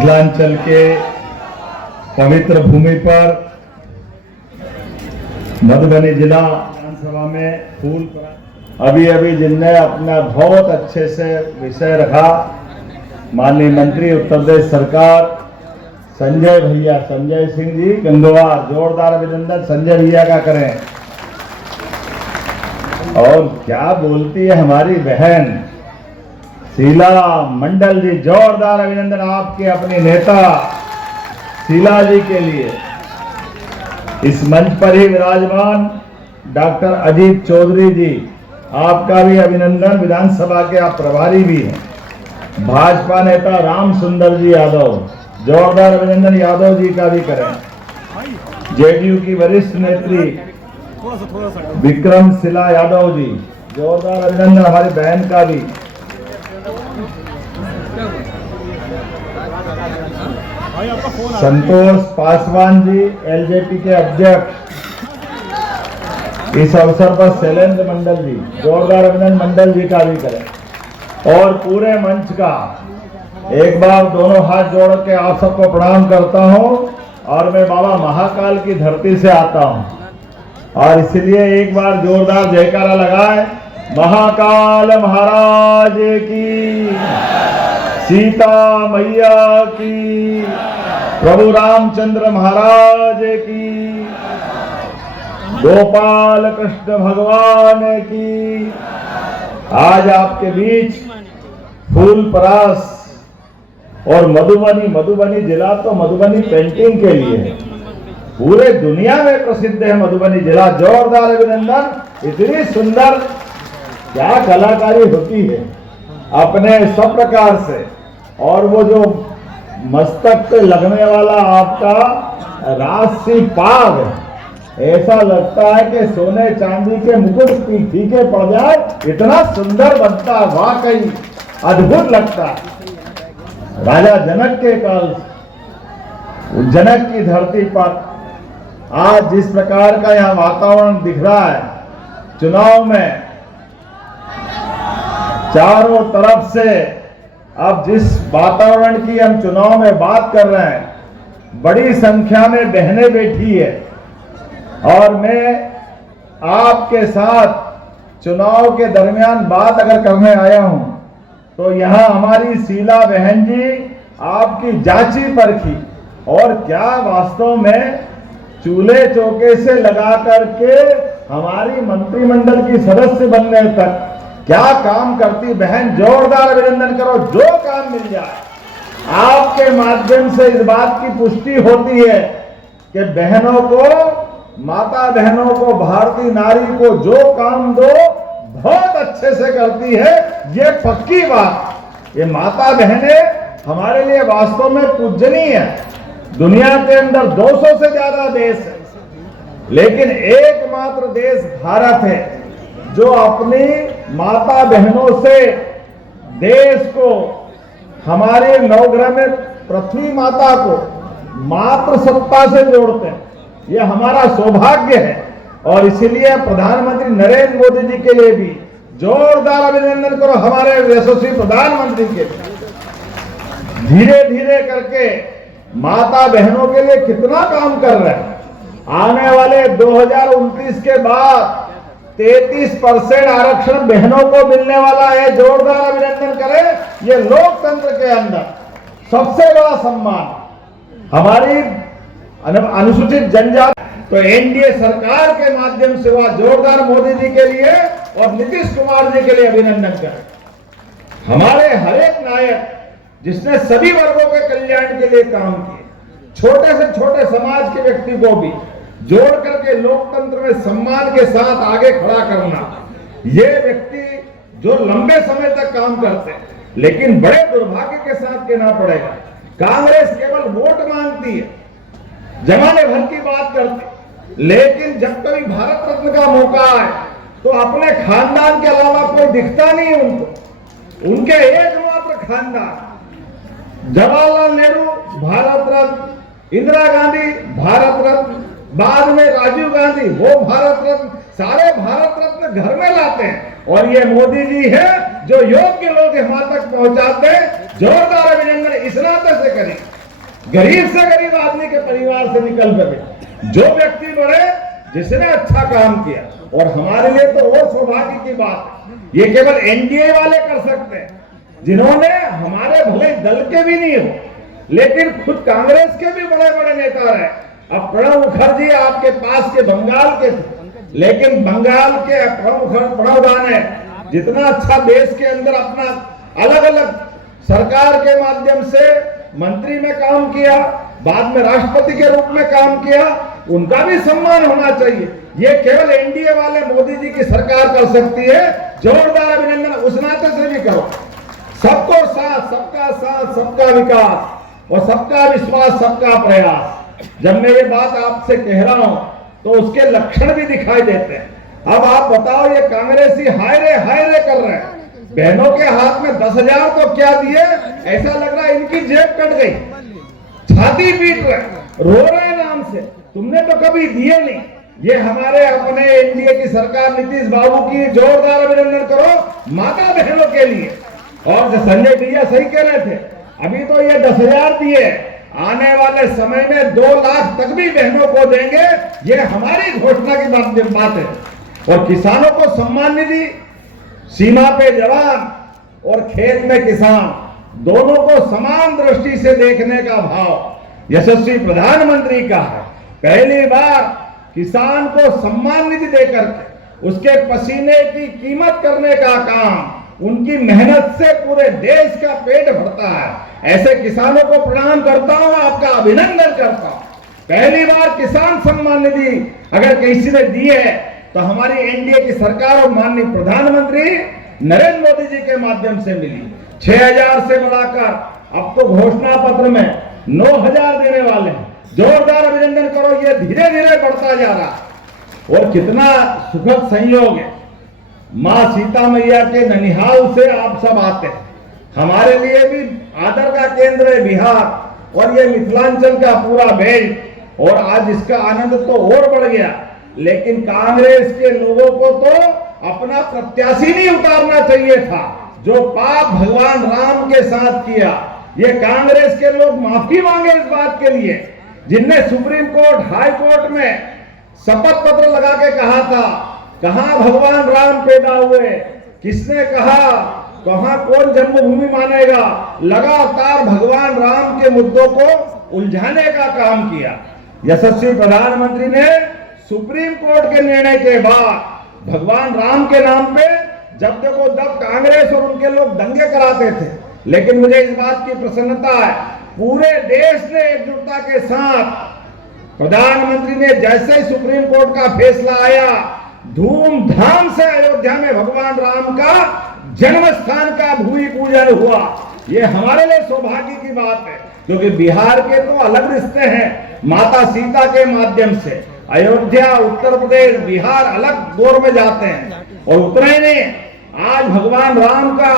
मिथिलांचल के पवित्र भूमि पर मधुबनी जिला विधानसभा में फूल अभी जिनने अपना बहुत अच्छे से विषय रखा, माननीय मंत्री उत्तर प्रदेश सरकार संजय भैया, संजय सिंह जी गंगवार, जोरदार अभिनंदन संजय भैया का करें। और क्या बोलती है हमारी बहन शीला मंडल जी, जोरदार अभिनंदन आपके अपने नेता शीला जी के लिए। इस मंच पर ही विराजमान डॉक्टर अजीत चौधरी जी, आपका भी अभिनंदन, विधानसभा के आप प्रभारी भी हैं। भाजपा नेता राम सुंदर जी यादव, जोरदार अभिनंदन यादव जी का भी करें। जेडीयू की वरिष्ठ नेत्री विक्रम शिला यादव जी, जोरदार अभिनंदन हमारी बहन का भी। संतोष पासवान जी एलजेपी के अध्यक्ष, इस अवसर पर शैलेंद्र मंडल जी, जोरदार अभिनंदन मंडल जी का भी करें। और पूरे मंच का एक बार दोनों हाथ जोड़ के आप सबको प्रणाम करता हूं। और मैं बाबा महाकाल की धरती से आता हूं और इसलिए एक बार जोरदार जयकारा लगाए, महाकाल महाराज की, सीता मैया की, प्रभु रामचंद्र महाराज की, गोपाल कृष्ण भगवान की। आज आपके बीच फूल परास और मधुबनी जिला तो मधुबनी पेंटिंग के लिए है, पूरे दुनिया में प्रसिद्ध है मधुबनी जिला। जोरदार अभिनंदन। इतनी सुंदर क्या कलाकारी होती है अपने सब प्रकार से। और वो जो मस्तक पे लगने वाला आपका राशि पाग, ऐसा लगता है कि सोने चांदी के मुकुट फीके पड़ जाए, इतना सुंदर बनता है, वाकई अद्भुत लगता है। राजा जनक के काल, जनक की धरती पर आज जिस प्रकार का यहाँ वातावरण दिख रहा है, चुनाव में चारों तरफ से अब जिस वातावरण की हम चुनाव में बात कर रहे हैं, बड़ी संख्या में बहनें बैठी है। और मैं आपके साथ चुनाव के दरमियान बात अगर करने आया हूं, तो यहां हमारी शीला बहन जी आपकी जांची परखी, और क्या वास्तव में चूल्हे चौके से लगा करके हमारी मंत्रिमंडल की सदस्य बनने तक क्या काम करती बहन। जोरदार अभिनंदन करो। जो काम मिल जाए आपके माध्यम से इस बात की पुष्टि होती है कि बहनों को, माता बहनों को, भारतीय नारी को जो काम दो बहुत अच्छे से करती है। ये पक्की बात। ये माता बहनें हमारे लिए वास्तव में पूजनीय है। दुनिया के अंदर 200 से ज्यादा देश है, लेकिन एकमात्र देश भारत है जो अपनी माता बहनों से देश को, हमारे नवग्रह में पृथ्वी माता को मातृ सत्ता से जोड़ते हैं। यह हमारा सौभाग्य है। और इसीलिए प्रधानमंत्री नरेंद्र मोदी जी के लिए भी जोरदार अभिनंदन करो, हमारे यशस्वी प्रधानमंत्री के। धीरे धीरे करके माता बहनों के लिए कितना काम कर रहे हैं। आने वाले 2029 के बाद 33% आरक्षण बहनों को मिलने वाला है। जोरदार अभिनंदन करें। ये लोकतंत्र के अंदर सबसे बड़ा सम्मान हमारी अनुसूचित जनजाति। तो एनडीए सरकार के माध्यम से हुआ। जोरदार मोदी जी के लिए और नीतीश कुमार जी के लिए अभिनंदन करें। हमारे हर एक नायक जिसने सभी वर्गों के कल्याण के लिए काम किए, छोटे से छोटे समाज के व्यक्ति को भी जोड़ करके लोकतंत्र में सम्मान के साथ आगे खड़ा करना, ये व्यक्ति जो लंबे समय तक काम करते हैं, लेकिन बड़े दुर्भाग्य के साथ कहना पड़ेगा, कांग्रेस केवल वोट मांगती है, जमाने भर की बात करती, लेकिन जब कभी भारत रत्न का मौका आए तो अपने खानदान के अलावा कोई दिखता नहीं उनको। उनके एकमात्र खानदान, जवाहरलाल नेहरू भारत रत्न, इंदिरा गांधी भारत रत्न, बाद में राजीव गांधी वो भारत रत्न, सारे भारत रत्न घर में लाते हैं। और ये मोदी जी है जो योग्य लोग यहाँ तक पहुंचाते हैं। जोरदार अभिनंदन इस नाते से करें, गरीब से गरीब आदमी के परिवार से निकल कर जो व्यक्ति बढ़े जिसने अच्छा काम किया। और हमारे लिए तो और सौभाग्य की बात है, ये केवल एनडीए वाले कर सकते हैं, जिन्होंने हमारे भले दल के भी नहीं हो लेकिन खुद कांग्रेस के भी बड़े बड़े नेता रहे। अब प्रणब मुखर्जी आपके पास के बंगाल के थे, लेकिन बंगाल के प्रणब दा ने जितना अच्छा देश के अंदर अपना अलग अलग सरकार के माध्यम से मंत्री में काम किया, बाद में राष्ट्रपति के रूप में काम किया, उनका भी सम्मान होना चाहिए। ये केवल एनडीए वाले मोदी जी की सरकार कर सकती है। जोरदार अभिनंदन उस नाते से भी करो। सबको साथ, सबका विकास और सबका विश्वास, सबका प्रयास। जब मैं ये बात आपसे कह रहा हूं तो उसके लक्षण भी दिखाई देते हैं। अब आप बताओ, ये कांग्रेसी हाय रे कर रहे हैं, बहनों के हाथ में 10,000 तो क्या दिए, ऐसा लग रहा है इनकी जेब कट गई, छाती पीट रहे, रो रहे नाम से, तुमने तो कभी दिए नहीं। ये हमारे अपने एनडीए की सरकार नीतीश बाबू की, जोरदार अभिनंदन करो माता बहनों के लिए। और संजय भैया सही कह रहे थे, अभी तो ये 10,000 दिए, आने वाले समय में 2 लाख तक भी बहनों को देंगे, ये हमारी घोषणा की बात है। और किसानों को सम्मान निधि, सीमा पे जवान और खेत में किसान, दोनों को समान दृष्टि से देखने का भाव यशस्वी प्रधानमंत्री का है। पहली बार किसान को सम्मान निधि देकर के उसके पसीने की कीमत करने का काम, उनकी मेहनत से पूरे देश का पेट भरता है। ऐसे किसानों को प्रणाम करता हूं, आपका अभिनंदन करता हूं। पहली बार किसान सम्मान निधि अगर किसी ने दी है तो हमारी एनडीए की सरकार और माननीय प्रधानमंत्री नरेंद्र मोदी जी के माध्यम से मिली। 6,000 से बढ़ाकर अब तो घोषणा पत्र में 9,000 देने वाले हैं। जोरदार अभिनंदन करो, ये धीरे धीरे बढ़ता जा रहा है। और कितना सुखद संयोग है, मां सीता मैया के ननिहाल से आप सब आते हैं। हमारे लिए भी आदर का केंद्र है बिहार और ये मिथिलांचल का पूरा बेल्ट, और आज इसका आनंद तो और बढ़ गया। लेकिन कांग्रेस के लोगों को तो अपना प्रत्याशी नहीं उतारना चाहिए था, जो पाप भगवान राम के साथ किया। ये कांग्रेस के लोग माफी मांगे इस बात के लिए, जिनने सुप्रीम कोर्ट, हाई कोर्ट में शपथ पत्र लगा के कहा था, कहां भगवान राम पैदा हुए, किसने कहा, कहां कौन जन्मभूमि मानेगा, लगातार भगवान राम के मुद्दों को उलझाने का काम किया। यशस्वी प्रधानमंत्री ने सुप्रीम कोर्ट के निर्णय के बाद भगवान राम के नाम पे जब देखो तब कांग्रेस और उनके लोग दंगे कराते थे। लेकिन मुझे इस बात की प्रसन्नता है, पूरे देश ने एकजुटता के साथ, प्रधानमंत्री ने जैसे ही सुप्रीम कोर्ट का फैसला आया, धूमधाम से अयोध्या में भगवान राम का जन्म स्थान का भूमि पूजन हुआ। ये हमारे लिए सौभाग्य की बात है, क्योंकि बिहार के तो अलग रिश्ते हैं माता सीता के माध्यम से। अयोध्या, उत्तर प्रदेश, बिहार अलग दौर में जाते हैं। और उतना ही नहीं, आज भगवान राम का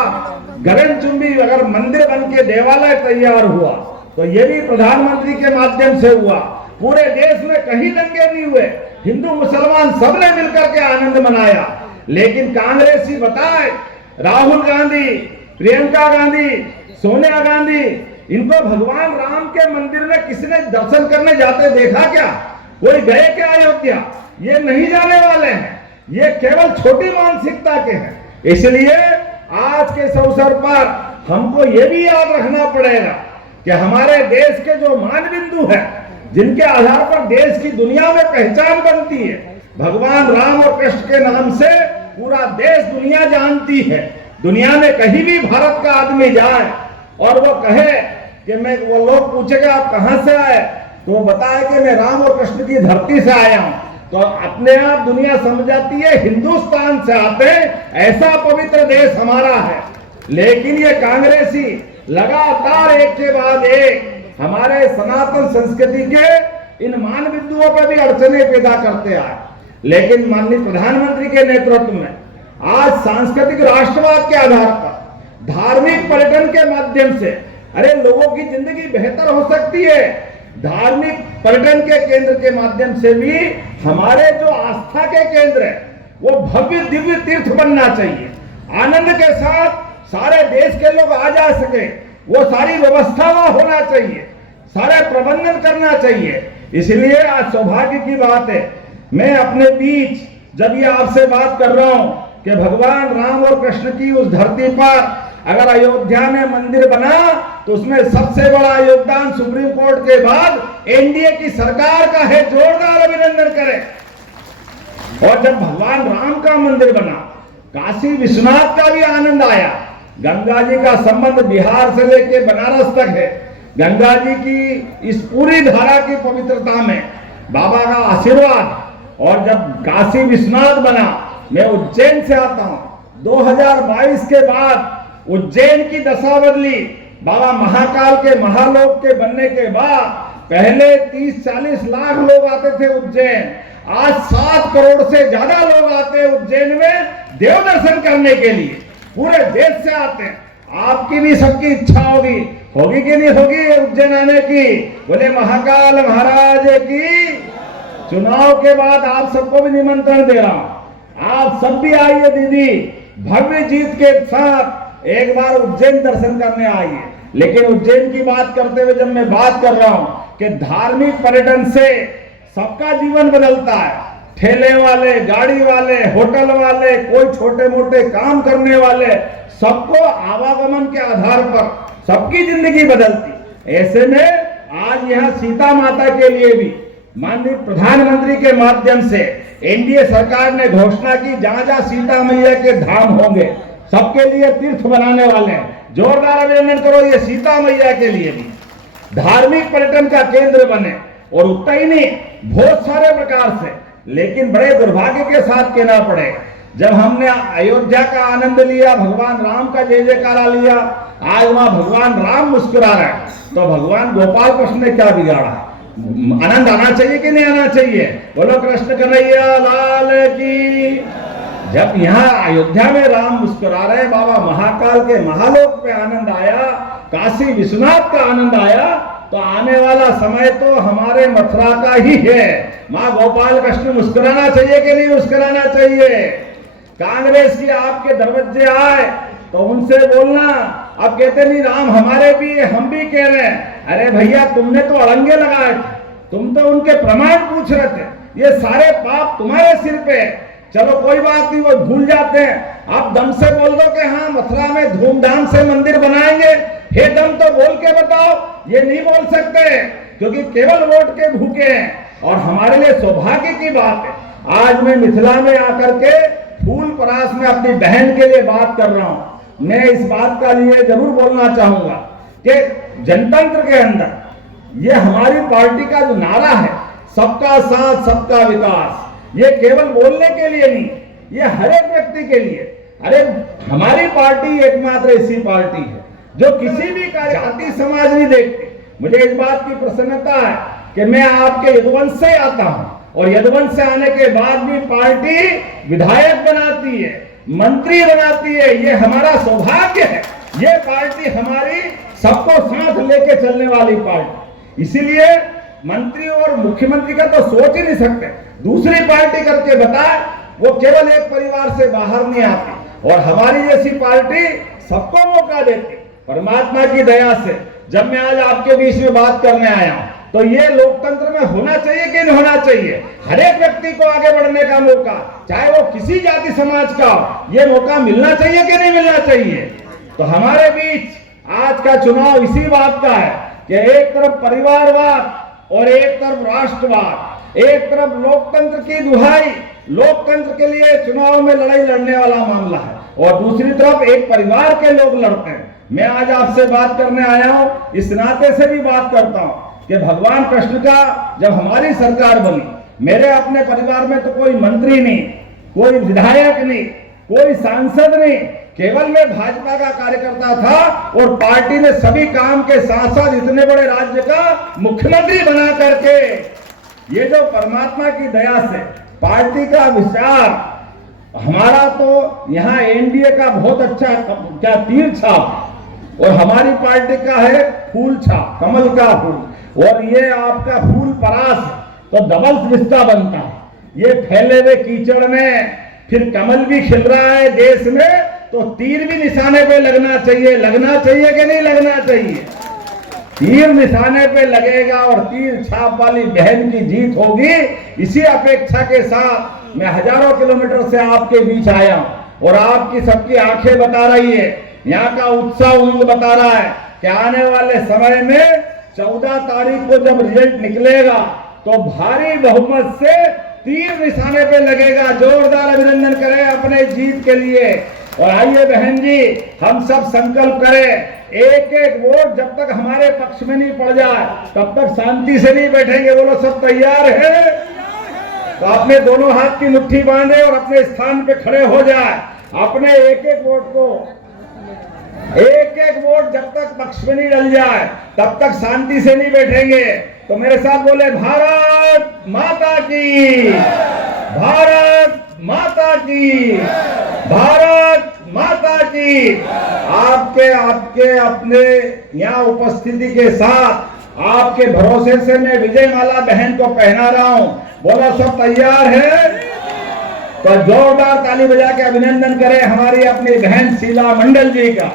गगनचुंबी अगर मंदिर बन के देवालय तैयार हुआ तो ये भी प्रधानमंत्री के माध्यम से हुआ। पूरे देश में कहीं दंगे नहीं हुए, हिंदू मुसलमान सबने मिलकर के आनंद मनाया। लेकिन कांग्रेसी बताए, राहुल गांधी, प्रियंका गांधी, सोनिया गांधी, इनको भगवान राम के मंदिर में किसने दर्शन करने जाते देखा क्या? कोई गए क्या अयोध्या? ये नहीं जाने वाले हैं, ये केवल छोटी मानसिकता के हैं। इसलिए आज के इस अवसर पर हमको ये भी याद रखना पड़ेगा कि हमारे देश के जो मान बिंदु है, जिनके आधार पर देश की दुनिया में पहचान बनती है, भगवान राम और कृष्ण के नाम से पूरा देश दुनिया जानती है। दुनिया में कहीं भी भारत का आदमी जाए और वो कहे कि वो लोग पूछेगा आप कहां से आए, तो वो बताए कि मैं राम और कृष्ण की धरती से आया हूं, तो अपने आप दुनिया समझ जाती है हिंदुस्तान से आते हैं, ऐसा पवित्र देश हमारा है। लेकिन ये कांग्रेसी लगातार एक के बाद एक हमारे सनातन संस्कृति के इन मान बिंदुओं पर भी अड़चने पैदा करते आए। लेकिन माननीय प्रधानमंत्री के नेतृत्व में आज सांस्कृतिक राष्ट्रवाद के आधार पर, धार्मिक पर्यटन के माध्यम से, अरे लोगों की जिंदगी बेहतर हो सकती है। धार्मिक पर्यटन के केंद्र के माध्यम से भी हमारे जो आस्था के केंद्र है वो भव्य दिव्य तीर्थ बनना चाहिए। आनंद के साथ सारे देश के लोग आ जा सके, वो सारी व्यवस्था वहां होना चाहिए, सारे प्रबंधन करना चाहिए। इसलिए आज सौभाग्य की बात है, मैं अपने बीच जब ये आपसे बात कर रहा हूं कि भगवान राम और कृष्ण की उस धरती पर अगर अयोध्या में मंदिर बना तो उसमें सबसे बड़ा योगदान सुप्रीम कोर्ट के बाद एनडीए की सरकार का है। जोरदार अभिनंदन करें। और जब भगवान राम का मंदिर बना, काशी विश्वनाथ का भी आनंद आया। गंगा जी का संबंध बिहार से लेकर बनारस तक है। गंगा जी की इस पूरी धारा की पवित्रता में बाबा का आशीर्वाद। और जब काशी विश्वनाथ बना, मैं उज्जैन से आता हूं, 2022 के बाद उज्जैन की दशा बदली। बाबा महाकाल के महालोक के बनने के बाद पहले 30-40 लाख लोग आते थे उज्जैन, आज 7 करोड़ से ज्यादा लोग आते हैं उज्जैन में देव दर्शन करने के लिए। पूरे देश से आते हैं। आपकी भी सबकी इच्छा होगी कि नहीं होगी उज्जैन आने की? बोले महाकाल महाराज की। चुनाव के बाद आप सबको भी निमंत्रण दे रहा हूं, आप सब भी आइए दीदी, भव्य जीत के साथ एक बार उज्जैन दर्शन करने आइए। लेकिन उज्जैन की बात करते हुए जब मैं बात कर रहा हूं कि धार्मिक पर्यटन से सबका जीवन बदलता है। ठेले वाले, गाड़ी वाले, होटल वाले, कोई छोटे मोटे काम करने वाले, सबको आवागमन के आधार पर सबकी जिंदगी बदलती। ऐसे में आज यहाँ सीता माता के लिए भी माननीय प्रधानमंत्री के माध्यम से एनडीए सरकार ने घोषणा की, जहां जहां सीता मैया के धाम होंगे सबके लिए तीर्थ बनाने वाले हैं। जोरदार अभिनंदन करो ये सीता मैया के लिए भी धार्मिक पर्यटन का केंद्र बने। और उतना ही नहीं, बहुत सारे प्रकार से। लेकिन बड़े दुर्भाग्य के साथ कहना पड़े, जब हमने अयोध्या का आनंद लिया, भगवान राम का जय जयकारा लिया, आज वहां भगवान राम मुस्कुरा रहे हैं, तो भगवान गोपाल कृष्ण ने क्या बिगाड़ा? आनंद आना चाहिए कि नहीं आना चाहिए? बोलो कृष्ण कन्हैया लाल की। जब यहाँ अयोध्या में राम मुस्कुरा रहे, बाबा महाकाल के महालोक पे आनंद आया, काशी विश्वनाथ का आनंद आया, तो आने वाला समय तो हमारे मथुरा का ही है। माँ गोपाल कृष्ण मुस्कुराना चाहिए कि नहीं मुस्कुराना चाहिए? कांग्रेस की आपके दरवाजे आए तो उनसे बोलना, अब कहते नहीं राम हमारे भी है, हम भी कह रहे हैं। अरे भैया, तुमने तो अड़ंगे लगाए थे, तुम तो उनके प्रमाण पूछ रहे थे, ये सारे पाप तुम्हारे सिर पे। चलो कोई बात नहीं, वो भूल जाते हैं। आप दम से बोल दो कि हाँ मथुरा में धूमधाम से मंदिर बनाएंगे, हे दम तो बोल के बताओ। ये नहीं बोल सकते क्योंकि केवल वोट के भूखे हैं। और हमारे लिए सौभाग्य की बात है, आज मैं मिथिला में आकर के फूल परास में अपनी बहन के लिए बात कर रहा हूं। मैं इस बात का लिए जरूर बोलना चाहूंगा कि जनतंत्र के अंदर ये हमारी पार्टी का जो नारा है, सबका साथ सबका विकास, ये केवल बोलने के लिए नहीं, ये हर एक व्यक्ति के लिए। अरे हमारी पार्टी एकमात्र ऐसी पार्टी है जो किसी भी जाति समाज नहीं देखती। मुझे इस बात की प्रसन्नता है कि मैं आपके यदुवंश से आता हूं, और यदुवंश से आने के बाद भी पार्टी विधायक बनाती है, मंत्री बनाती है। ये हमारा सौभाग्य है। ये पार्टी हमारी सबको साथ लेके चलने वाली पार्टी। इसीलिए मंत्री और मुख्यमंत्री का तो सोच ही नहीं सकते, दूसरी पार्टी करके बताए, वो केवल एक परिवार से बाहर नहीं आती। और हमारी जैसी पार्टी सबको मौका देती। परमात्मा की दया से जब मैं आज आपके बीच में बात करने आया हूं, तो ये लोकतंत्र में होना चाहिए कि नहीं होना चाहिए? हर एक व्यक्ति को आगे बढ़ने का मौका, चाहे वो किसी जाति समाज का हो, ये मौका मिलना चाहिए कि नहीं मिलना चाहिए? तो हमारे बीच आज का चुनाव इसी बात का है कि एक तरफ परिवारवाद और एक तरफ राष्ट्रवाद, एक तरफ लोकतंत्र की दुहाई, लोकतंत्र के लिए चुनाव में लड़ाई लड़ने वाला मामला है, और दूसरी तरफ एक परिवार के लोग लड़ते हैं। मैं आज आपसे बात करने आया हूं, इस नाते से भी बात करता हूं कि भगवान कृष्ण का जब हमारी सरकार बनी, मेरे अपने परिवार में तो कोई मंत्री नहीं, कोई विधायक नहीं, कोई सांसद नहीं, केवल मैं भाजपा का कार्यकर्ता था। और पार्टी ने सभी काम के साथ साथ इतने बड़े राज्य का मुख्यमंत्री बना करके, ये जो परमात्मा की दया से पार्टी का विचार हमारा, तो यहाँ एनडीए का बहुत अच्छा क्या तीर छाप, और हमारी पार्टी का है फूल छाप, कमल का फूल। और ये आपका फूल परास तो डबल रिश्ता बनता है। ये फैले हुए कीचड़ में फिर कमल भी खिल रहा है देश में, तो तीर भी निशाने पे लगना चाहिए कि नहीं लगना चाहिए? तीर निशाने पे लगेगा और तीर छाप वाली बहन की जीत होगी। इसी अपेक्षा के साथ मैं हजारों किलोमीटर से आपके बीच आया हूं और आपकी सबकी आंखें बता रही है, यहाँ का उत्साह उमंग बता रहा है कि आने वाले समय में 14 तारीख को जब रिजल्ट निकलेगा तो भारी बहुमत से तीर निशाने पे लगेगा। जोरदार अभिनंदन करें अपने जीत के लिए। और आइए बहन जी, हम सब संकल्प करें, एक एक वोट जब तक हमारे पक्ष में नहीं पड़ जाए तब तक शांति से नहीं बैठेंगे। बोलो सब तैयार है? तो अपने दोनों हाथ की मुट्ठी बांधे और अपने स्थान पे खड़े हो जाए। अपने एक एक वोट जब तक पक्ष में नहीं डल जाए तब तक शांति से नहीं बैठेंगे। तो मेरे साथ बोले, भारत माता की, भारत माता की, भारत माता की। आपके अपने यहाँ उपस्थिति के साथ आपके भरोसे से मैं विजय माला बहन को पहना रहा हूं। बोलो सब तैयार है? तो जोरदार ताली बजा के अभिनंदन करें हमारी अपनी बहन शीला मंडल जी का।